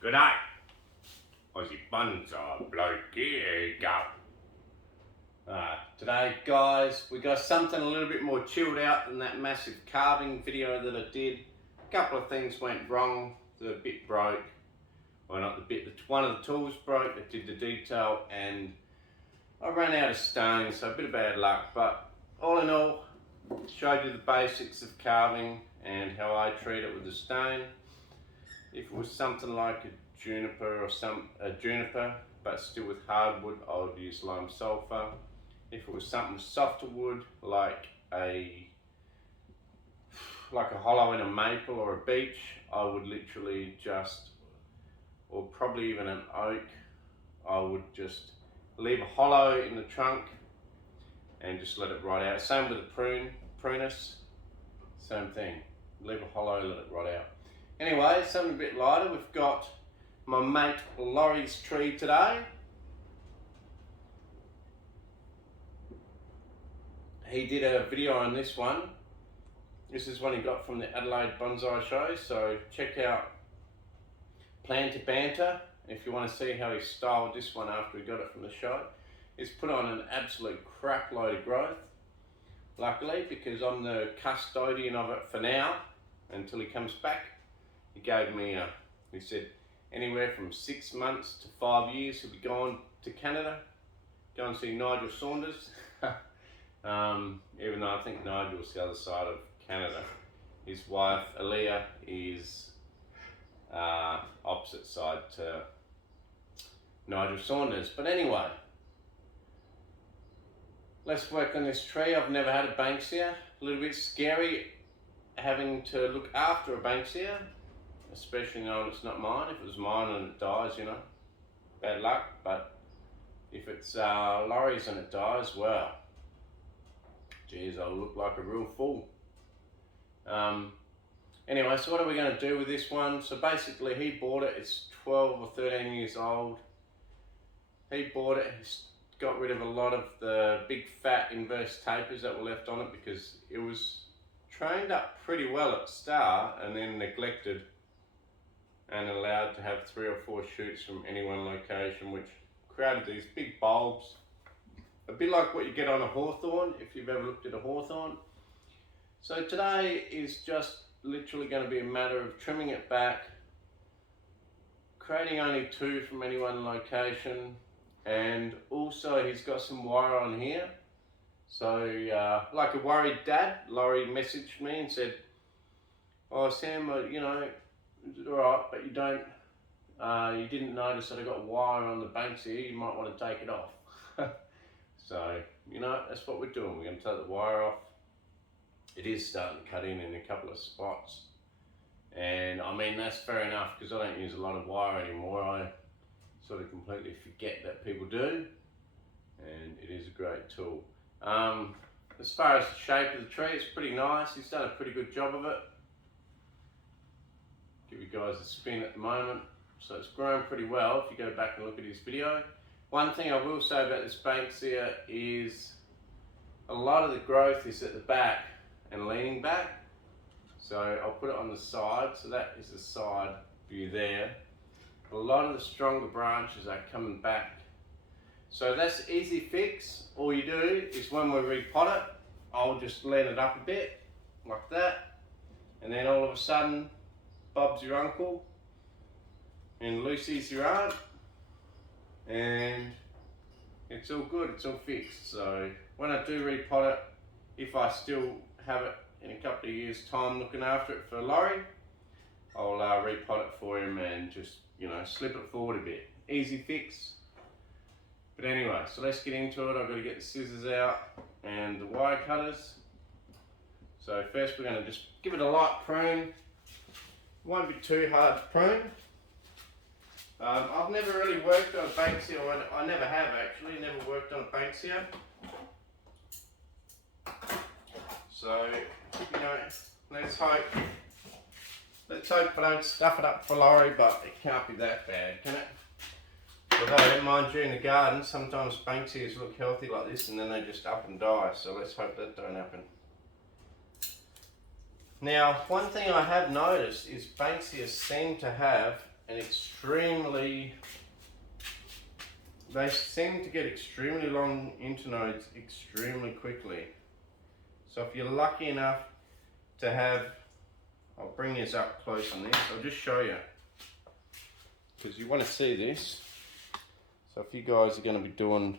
Good day, Aussie Bonsai Bloke. Here you go. Today, guys, we got something a little bit more chilled out than that massive carving video that I did. A couple of things went wrong. The bit broke. Well, not the bit. One of the tools broke that did the detail, and I ran out of stone, so a bit of bad luck. But all in all, showed you the basics of carving and how I treat it with the stone. If it was something like a juniper or a juniper, but still with hardwood, I would use lime sulfur. If it was something with softer wood, like a hollow in a maple or a beech, I would literally just, or probably even an oak, I would just leave a hollow in the trunk and just let it rot out. Same with the prunus, same thing. Leave a hollow, let it rot out. Anyway, something a bit lighter. We've got my mate Lawrie's tree today. He did a video on this one. This is one he got from the Adelaide Bonsai Show, so check out Banter if you want to see how he styled this one after he got it from the show. He's put on an absolute crap load of growth, luckily, because I'm the custodian of it for now until he comes back. He gave me, he said, anywhere from 6 months to 5 years he'll be going to Canada, go and see Nigel Saunders. Even though I think Nigel's the other side of Canada. His wife, Aaliyah, is opposite side to Nigel Saunders. But anyway, let's work on this tree. I've never had a Banksia. A little bit scary having to look after a Banksia, especially knowing it's not mine. If it was mine and it dies, you know, bad luck. But if it's Lawrie's and it dies, well, geez, I'll look like a real fool. Anyway, so what are we going to do with this one? So basically, he bought it. It's 12 or 13 years old. He bought it. He's got rid of a lot of the big fat inverse tapers that were left on it because it was trained up pretty well at the start and then neglected and allowed to have 3 or 4 shoots from any one location, which created these big bulbs, a bit like what you get on a hawthorn, if you've ever looked at a hawthorn. So today is just literally going to be a matter of trimming it back, creating only 2 from any one location, and also he's got some wire on here. So like a worried dad, Lawrie messaged me and said, "Oh Sam, you know, it's alright, but you didn't notice that I got wire on the Banksia, you might want to take it off." So, you know, that's what we're doing. We're going to take the wire off. It is starting to cut in a couple of spots. And I mean, that's fair enough because I don't use a lot of wire anymore. I sort of completely forget that people do. And it is a great tool. As far as the shape of the tree, it's pretty nice. He's done a pretty good job of it. Give you guys a spin at the moment. So it's grown pretty well if you go back and look at his video. One thing I will say about this Banksia is a lot of the growth is at the back and leaning back. So I'll put it on the side, so that is the side view there. A lot of the stronger branches are coming back. So that's easy fix. All you do is when we repot it, I'll just lean it up a bit, like that. And then all of a sudden, Bob's your uncle and Lucy's your aunt. And it's all good, it's all fixed. So when I do repot it, if I still have it in a couple of years time looking after it for Lawrie, I'll repot it for him and just, you know, slip it forward a bit. Easy fix. But anyway, so let's get into it. I've got to get the scissors out and the wire cutters. So first we're going to just give it a light prune. Won't be too hard to prune. I've never really worked on a Banksia. I never have actually, never worked on a Banksia. So, you know, let's hope I don't stuff it up for Lawrie, but it can't be that bad, can it? Although, mind you, in the garden, sometimes Banksias look healthy like this and then they just up and die, so let's hope that don't happen. Now, one thing I have noticed is Banksias seem to have they seem to get extremely long internodes extremely quickly. So if you're lucky enough to have, I'll bring this up close on this, I'll just show you, because you want to see this. So if you guys are going to be doing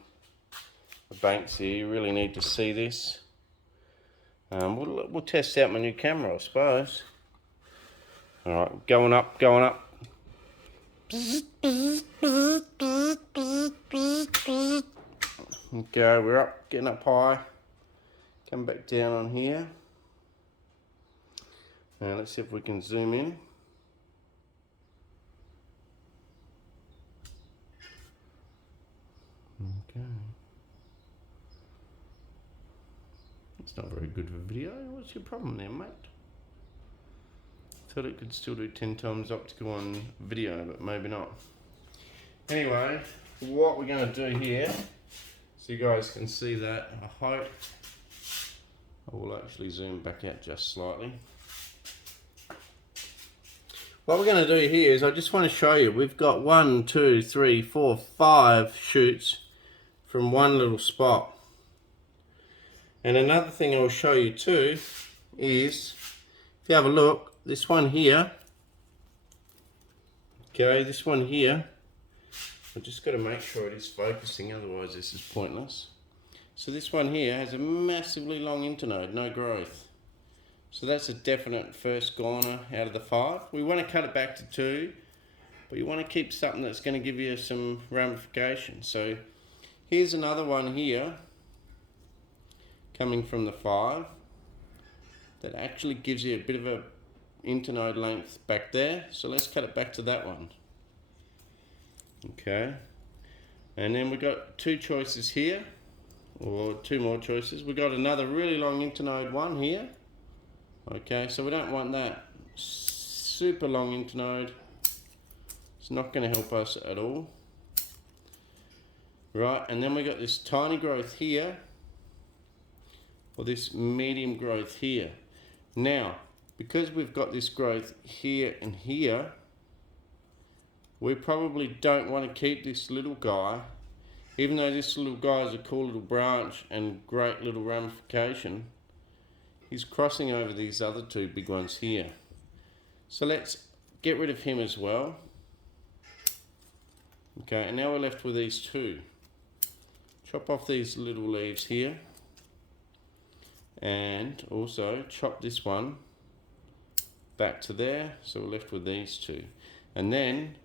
a Banksia, you really need to see this. We'll test out my new camera, I suppose. Alright, going up, going up. Okay, we're up, getting up high. Come back down on here. Now let's see if we can zoom in. Okay. It's not very good for video. What's your problem there, mate? Thought it could still do 10 times optical on video, but maybe not. Anyway, what we're going to do here, so you guys can see that, I hope. I will actually zoom back out just slightly. What we're going to do here is I just want to show you, we've got 1, 2, 3, 4, 5 shoots from one little spot. And another thing I'll show you too is, if you have a look, this one here, okay, this one here, I've just got to make sure it is focusing, otherwise this is pointless. So this one here has a massively long internode, no growth. So that's a definite first goner out of the 5. We want to cut it back to 2, but you want to keep something that's going to give you some ramification. So here's another one here, coming from the 5, that actually gives you a bit of a internode length back there. So let's cut it back to that one. Okay, and then we've got 2 choices here, or 2 more choices. We've got another really long internode one here. Okay, so we don't want that super long internode. It's not going to help us at all. Right, and then we got this tiny growth here, or this medium growth here. Now, because we've got this growth here and here, we probably don't want to keep this little guy, even though this little guy is a cool little branch and great little ramification. He's crossing over these other 2 big ones here. So let's get rid of him as well. Okay, and now we're left with these 2. Chop off these little leaves here. And also chop this one back to there. So we're left with these 2. And then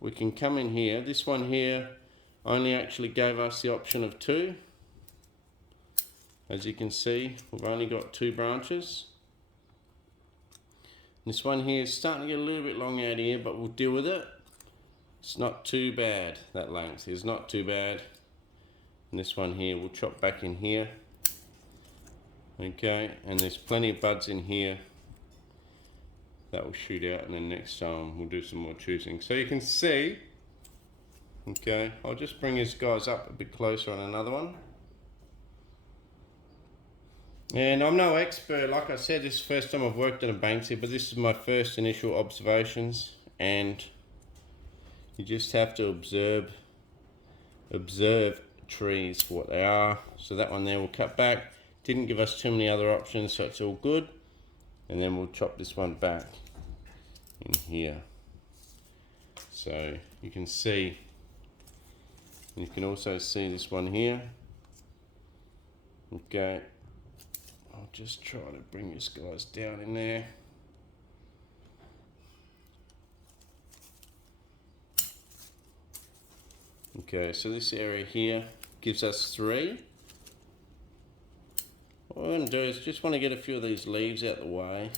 we can come in here. This one here only actually gave us the option of 2. As you can see, we've only got 2 branches. This one here is starting to get a little bit long out here, but we'll deal with it. It's not too bad, that length is not too bad. And this one here, we'll chop back in here. Okay, and there's plenty of buds in here that will shoot out, and then next time we'll do some more choosing. So you can see, okay, I'll just bring these guys up a bit closer on another one. And I'm no expert, like I said, this is the first time I've worked on a Banksia, but this is my first initial observations, and you just have to observe trees for what they are. So that one there will cut back, didn't give us too many other options, so it's all good. And then we'll chop this one back in here. So you can see, you can also see this one here. Okay. I'll just try to bring this guys down in there. Okay, so this area here gives us 3. What we're going to do is just want to get a few of these leaves out the way.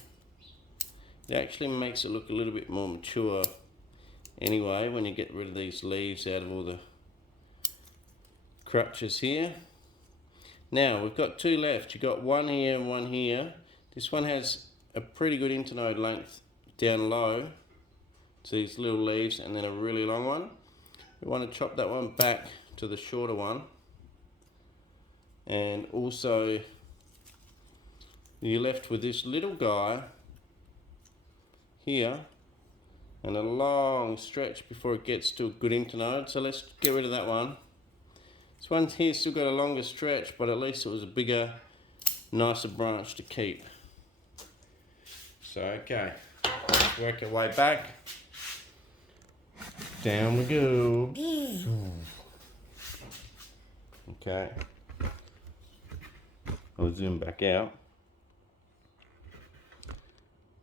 It actually makes it look a little bit more mature anyway when you get rid of these leaves out of all the crutches here. Now we've got 2 left. You've got one here and one here. This one has a pretty good internode length down low to these little leaves, and then a really long one. We want to chop that one back to the shorter one, and also you're left with this little guy here and a long stretch before it gets to a good internode. So let's get rid of that one. This one here still got a longer stretch, but at least it was a bigger, nicer branch to keep. So okay, let's work our way back. Down we go. Okay, I'll zoom back out.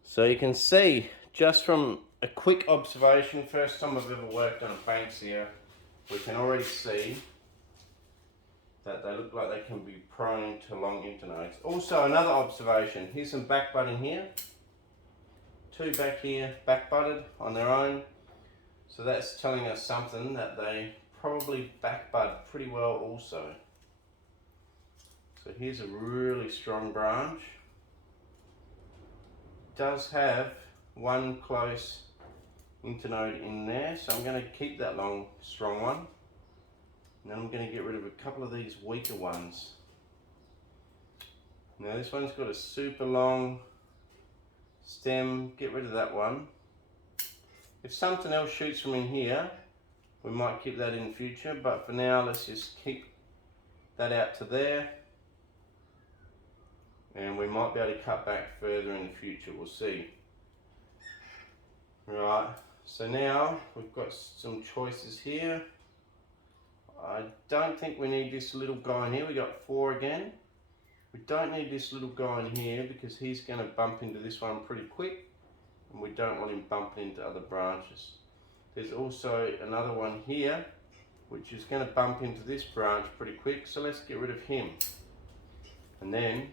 So you can see, just from a quick observation, first time I've ever worked on a Banksia, we can already see that they look like they can be prone to long internodes. Also, another observation, here's some back budding here. Two back here, back budded on their own. So that's telling us something, that they probably back bud pretty well also. So here's a really strong branch. Does have one close internode in there, so I'm going to keep that long, strong one. And then I'm going to get rid of a couple of these weaker ones. Now this one's got a super long stem, get rid of that one. If something else shoots from in here, we might keep that in the future, but for now let's just keep that out to there. And we might be able to cut back further in the future, we'll see. Right, so now we've got some choices here. I don't think we need this little guy in here. We got 4 again. We don't need this little guy in here because he's going to bump into this one pretty quick, and we don't want him bumping into other branches. There's also another one here which is going to bump into this branch pretty quick, so let's get rid of him. And then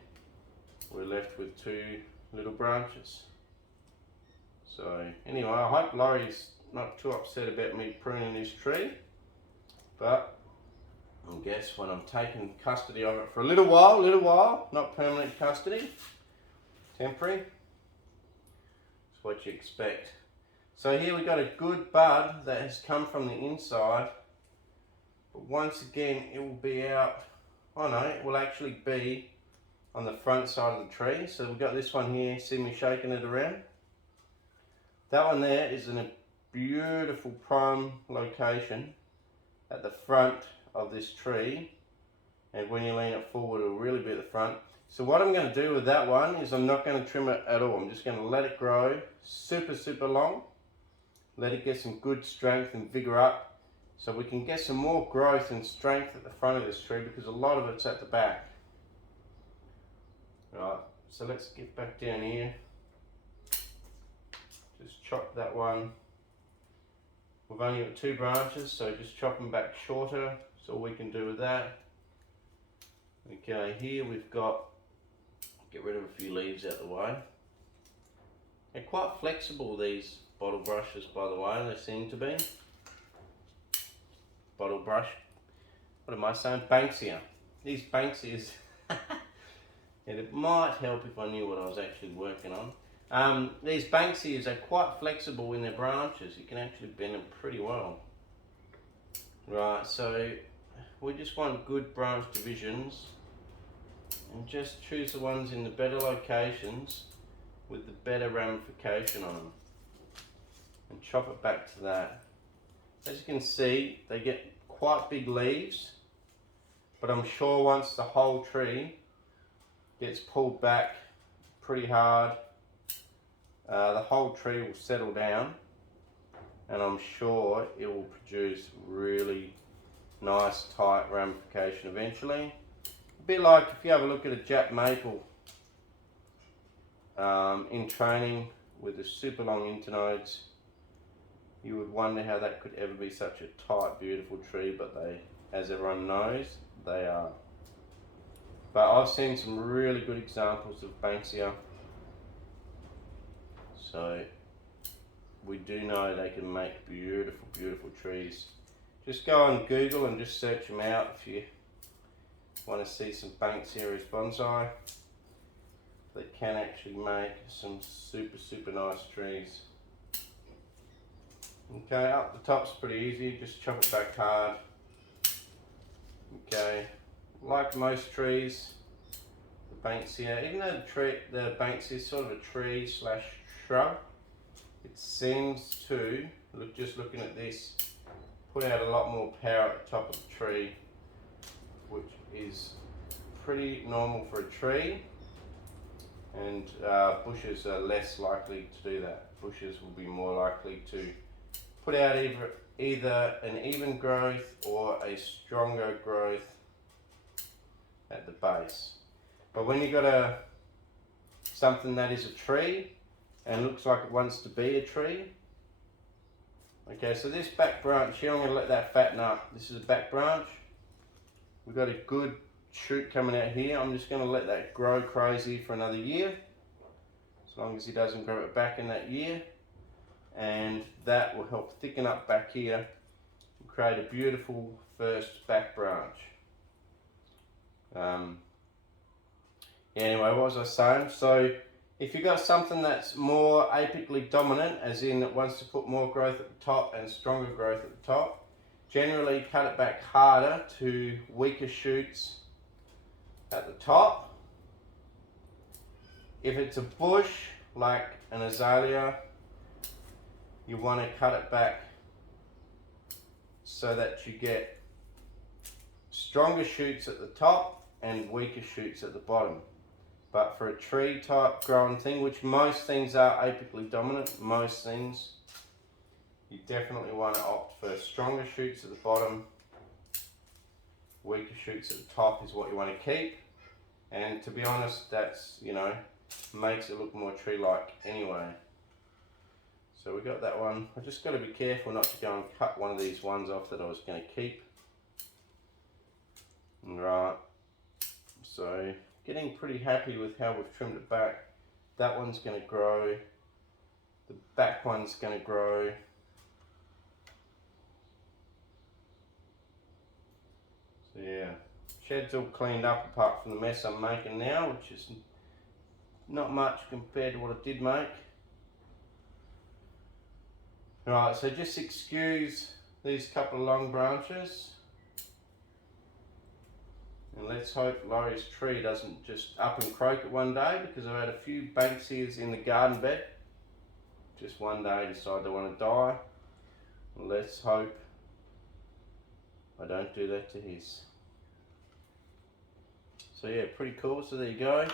we're left with 2 little branches. So anyway, I hope Lawrie's not too upset about me pruning this tree, but I guess when I'm taking custody of it for a little while, not permanent custody, temporary, that's what you expect. So here we got a good bud that has come from the inside, but once again it will be out, oh no, it will actually be on the front side of the tree. So we've got this one here, see me shaking it around? That one there is in a beautiful prime location at the front of this tree, and when you lean it forward it will really be at the front. So what I'm going to do with that one is I'm not going to trim it at all. I'm just going to let it grow super long, let it get some good strength and vigor up, so we can get some more growth and strength at the front of this tree, because a lot of it's at the back. Right, so let's get back down here, just chop that one. We've only got 2 branches, so just chop them back shorter. That's all we can do with that. Okay, here we've got, get rid of a few leaves out the way. They're quite flexible, these bottle brushes, by the way, they seem to be. Bottle brush, what am I saying? Banksia. These Banksias, and it might help if I knew what I was actually working on. These Banksias are quite flexible in their branches. You can actually bend them pretty well. Right, so we just want good branch divisions, and just choose the ones in the better locations with the better ramification on them, and chop it back to that. As you can see, they get quite big leaves, but I'm sure once the whole tree gets pulled back pretty hard, the whole tree will settle down, and I'm sure it will produce really nice tight ramification eventually. A bit like if you have a look at a Jap maple in training with the super long internodes, you would wonder how that could ever be such a tight, beautiful tree, but they, as everyone knows, they are. But I've seen some really good examples of Banksia, so we do know they can make beautiful, beautiful trees. Just go on Google and just search them out if you want to see some Banksia bonsai. They can actually make some super nice trees. Okay, up the top's pretty easy, just chop it back hard. Okay, like most trees, the Banksia, even though the Banksia is sort of a tree slash shrub, it seems to, just looking at this, put out a lot more power at the top of the tree, which is pretty normal for a tree, and bushes are less likely to do that. Bushes will be more likely to put out either an even growth or a stronger growth at the base. But when you've got something that is a tree and looks like it wants to be a tree, okay, so this back branch here, I'm going to let that fatten up. This is a back branch. We've got a good shoot coming out here. I'm just going to let that grow crazy for another year, as long as he doesn't grow it back in that year, and that will help thicken up back here and create a beautiful first back branch. Anyway, what was I saying? So if you've got something that's more apically dominant, as in it wants to put more growth at the top and stronger growth at the top, generally cut it back harder to weaker shoots at the top. If it's a bush like an azalea, you want to cut it back so that you get stronger shoots at the top and weaker shoots at the bottom. But for a tree type growing thing, which most things are apically dominant, most things, you definitely want to opt for stronger shoots at the bottom, weaker shoots at the top is what you want to keep. And to be honest, that's, you know, makes it look more tree-like anyway. So we got that one. I just got to be careful not to go and cut one of these ones off that I was going to keep. Right, so getting pretty happy with how we've trimmed it back. That one's going to grow. The back one's going to grow. So yeah, shed's all cleaned up apart from the mess I'm making now, which is not much compared to what I did make. Right, so just excuse these couple of long branches. And let's hope Lawrie's tree doesn't just up and croak it one day, because I've had a few Banksias in the garden bed. Just one day decide they want to die. Let's hope I don't do that to his. So yeah, pretty cool. So there you go.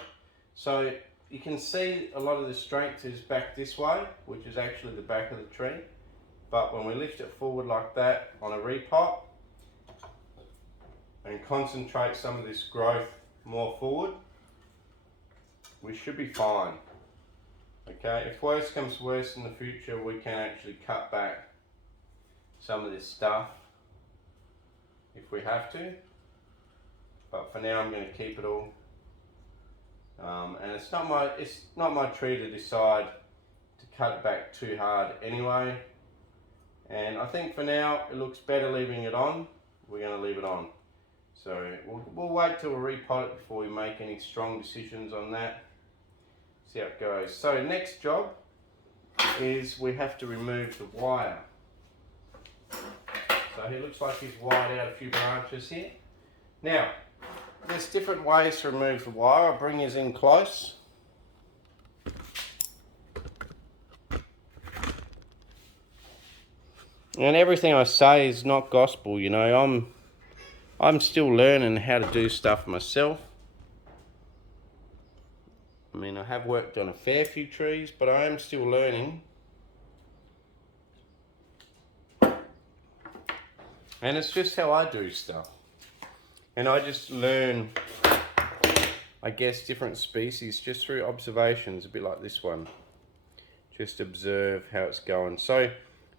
So you can see a lot of the strength is back this way, which is actually the back of the tree. But when we lift it forward like that on a repot and concentrate some of this growth more forward, we should be fine. Okay, if worse comes worse in the future, we can actually cut back some of this stuff if we have to. But for now, I'm going to keep it all. And it's not my tree to decide to cut it back too hard anyway. And I think for now it looks better leaving it on. We're going to leave it on. So we'll wait till we repot it before we make any strong decisions on that. See how it goes. So next job is we have to remove the wire. So it looks like he's wired out a few branches here. Now, there's different ways to remove the wire. I'll bring his in close. And everything I say is not gospel, you know. I'm still learning how to do stuff myself. I mean, I have worked on a fair few trees, but I am still learning. And it's just how I do stuff. And I just learn, I guess, different species just through observations, a bit like this one. Just observe how it's going. So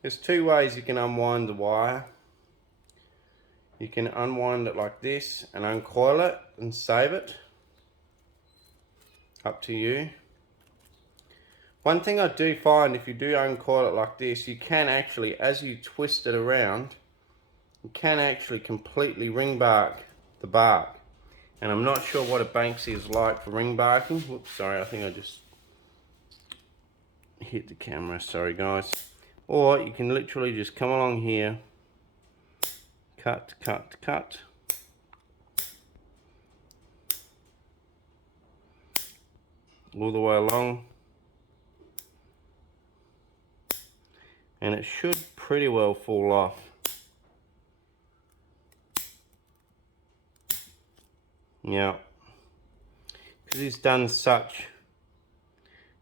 there's two ways you can unwind the wire. You can unwind it like this and uncoil it and save it. Up to you. One thing I do find, if you do uncoil it like this, you can actually, as you twist it around, you can actually completely ring bark the bark. And I'm not sure what a Banksia is like for ring barking. Whoops, sorry, I think I just hit the camera, sorry guys. Or you can literally just come along here, cut, cut, cut. All the way along. and it should pretty well fall off. Yeah, because he's done such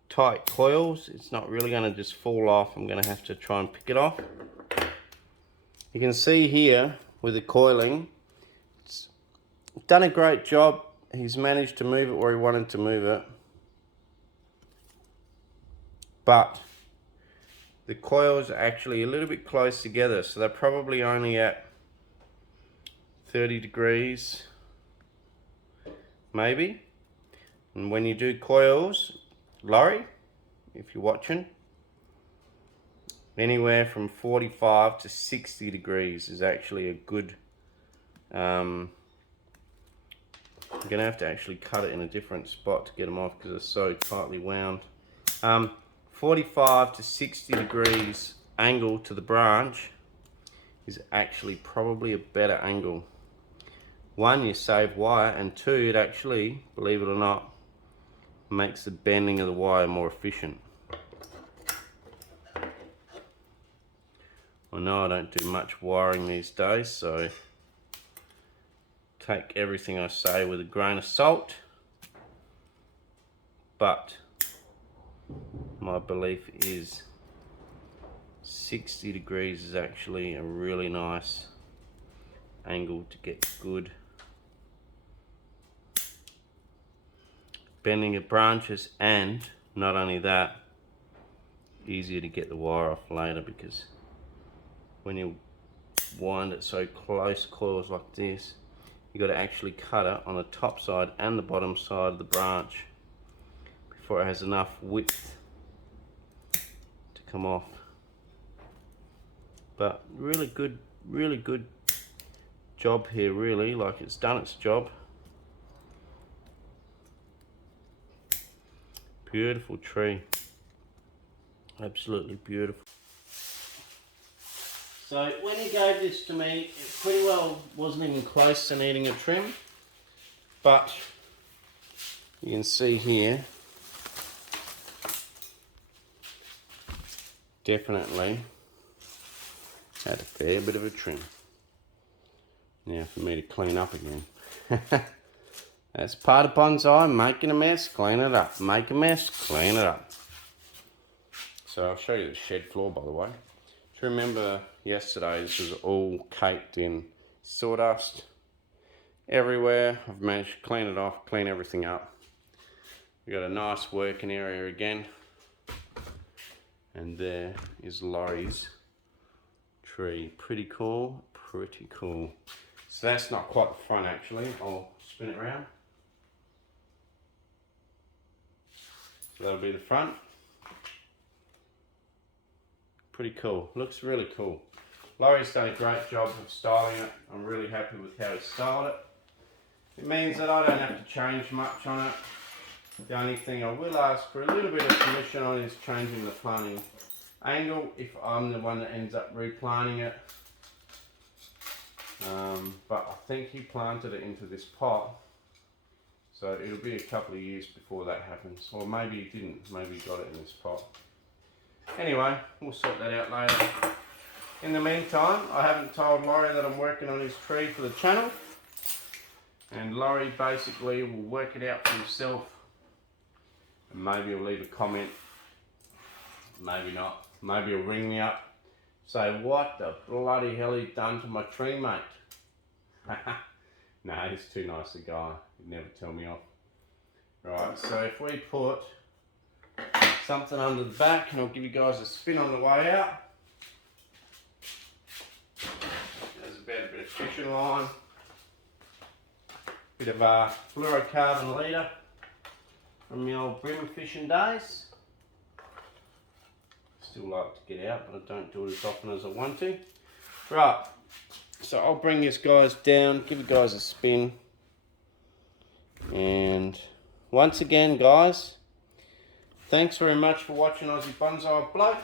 tight coils, it's not really going to just fall off. I'm going to have to try and pick it off. You can see here with the coiling, it's done a great job. He's managed to move it where he wanted to move it, but the coils are actually a little bit close together, so they're probably only at 30 degrees maybe. And when you do coils, Lawrie, if you're watching, anywhere from 45 to 60 degrees is actually a good, I'm gonna have to actually cut it in a different spot to get them off because they're so tightly wound. 45 to 60 degrees angle to the branch is actually probably a better angle. One, you save wire, and two, it actually, believe it or not, makes the bending of the wire more efficient. I know I don't do much wiring these days, so take everything I say with a grain of salt, but my belief is 60 degrees is actually a really nice angle to get good bending of branches, and not only that, easier to get the wire off later, because when you wind it so close coils like this, you got to actually cut it on the top side and the bottom side of the branch before it has enough width to come off. But really good job here, really, like it's done its job. Beautiful tree, absolutely beautiful. So when he gave this to me, it pretty well wasn't even close to needing a trim, but you can see here, definitely had a fair bit of a trim. Now for me to clean up again. That's part of bonsai, making a mess, clean it up. Make a mess, clean it up. So I'll show you the shed floor, by the way. Do you remember yesterday, this was all caked in sawdust everywhere. I've managed to clean it off, clean everything up. We've got a nice working area again. And there is Lawrie's tree. Pretty cool, pretty cool. So that's not quite the front actually. I'll spin it around. So that'll be the front. Pretty cool, looks really cool. Lawrie's done a great job of styling it. I'm really happy with how he styled it. It means that I don't have to change much on it. The only thing I will ask for a little bit of permission on is changing the planting angle if I'm the one that ends up replanting it. But I think he planted it into this pot, so it'll be a couple of years before that happens. Or maybe he didn't, maybe he got it in this pot. Anyway, we'll sort that out later. In the meantime, I haven't told Lawrie that I'm working on his tree for the channel, and Lawrie basically will work it out for himself, and maybe he'll leave a comment, maybe not, maybe he'll ring me up, say what the bloody hell he done to my tree, mate. Nah, he's too nice a guy, he'd never tell me off. Right, so if we put something under the back, and I'll give you guys a spin on the way out. There's about a bit of fishing line, bit of fluorocarbon leader from the old brim fishing days. Still like to get out, but I don't do it as often as I want to. Right, so I'll bring this guys down, give you guys a spin, and once again guys, thanks very much for watching Aussie Bonsai Bloke.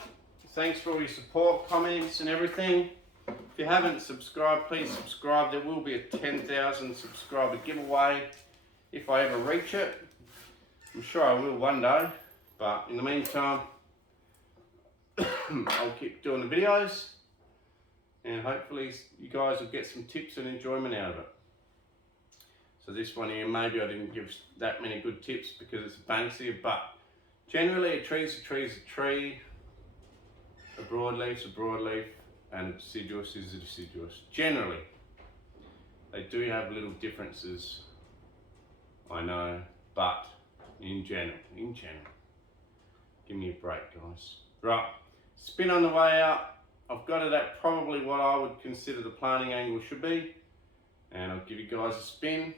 Thanks for all your support, comments and everything. If you haven't subscribed, please subscribe. There will be a 10,000 subscriber giveaway if I ever reach it. I'm sure I will one day, but in the meantime, I'll keep doing the videos, and hopefully you guys will get some tips and enjoyment out of it. So this one here, maybe I didn't give that many good tips because it's a Banksia, but generally a tree's a tree, a broadleaf's a broadleaf, and a deciduous is a deciduous. Generally, they do have little differences, I know, but in general, give me a break, guys. Right, spin on the way out. I've got it at probably what I would consider the planting angle should be, and I'll give you guys a spin.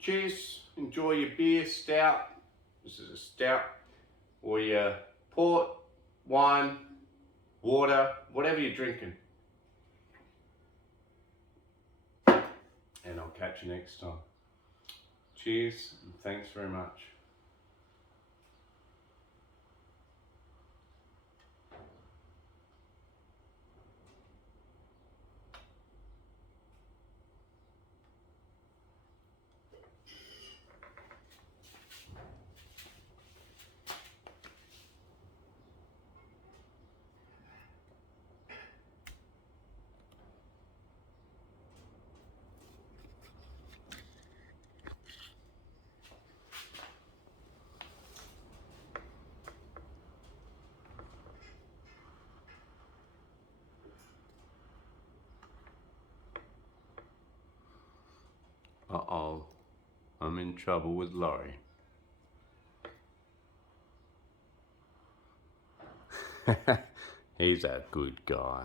Cheers, enjoy your beer, stout, this is a stout, or your port, wine, water, whatever you're drinking. And I'll catch you next time. Cheers, and thanks very much. Uh-oh, I'm in trouble with Lawrie. He's a good guy.